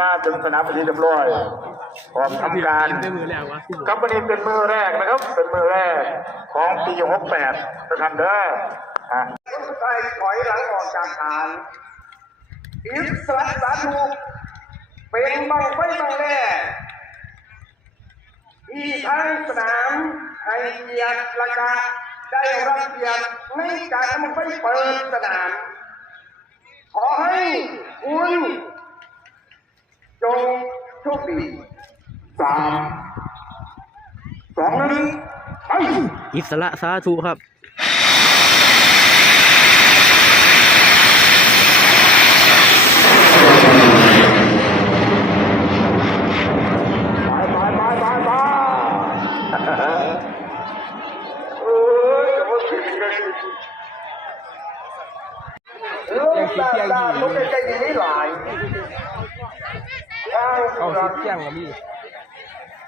มาถึงสนามบินเรียบร้อยพร้อมทำการครับวันนี้เป็นมือแรกนะครับเป็นมือแรกของปี68นะครับเด้อใส่ถอยหลังออกจากฐานอิสระสาธุเป็นบังไฟบังแรกที่ทางสนามให้เกียรติและก็ได้รับเกียรติในการทำไฟเปิดสนามขอให้คุณจงโชคดี3 2 1ไปอิสระสาธุครับลูกใจดีนี่หลายเอาสิเที่ยงกับพี่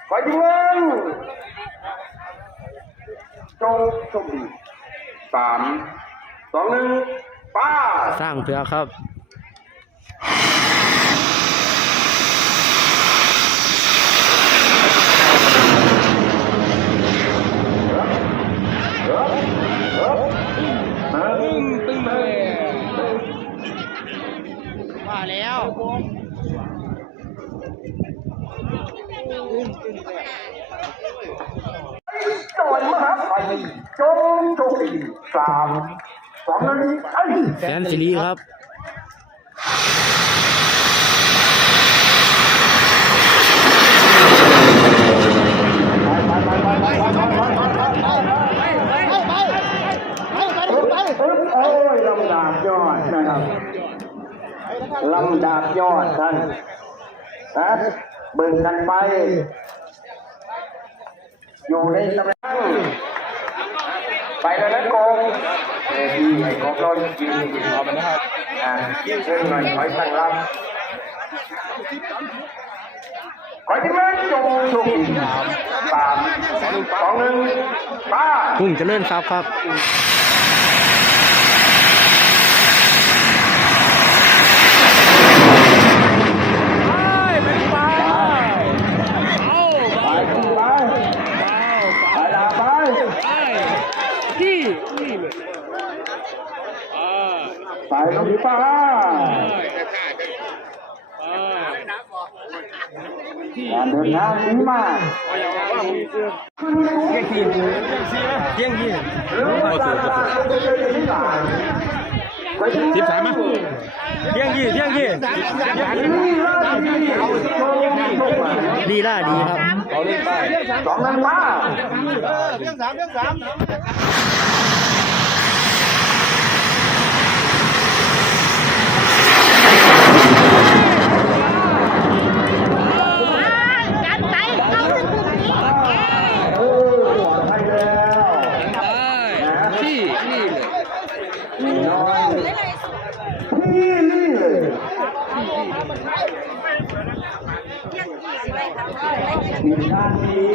ไปดูเงินจงโชคดี3 2 1ป้าสร้างเพื่อครับตึ้งเลยมาแล้วจอยมหาภัยจงโชคดี3 2 1แสนสิริครับลำดาบยอดนะครับลำดาบยอดท่านนะเบิ่งกันไปอยู่ในตำแหน่งไปแล้วนะโกงที่ไอ้ของเราจริงเอาไปนะครับเชิญหน่อยถอยตั้งลำขอที่มั่นจงสุข3 2 1ป้าพุ่งเจริญทรัพย์ครับไปลงที่ป้าการเดินทางดีมากเที่ยงยี่13มั้ยเที่ยงยี่ดีล่ะดีครับเอาเล่นไป2 นันป้าเที่ยง3มีหน้าที่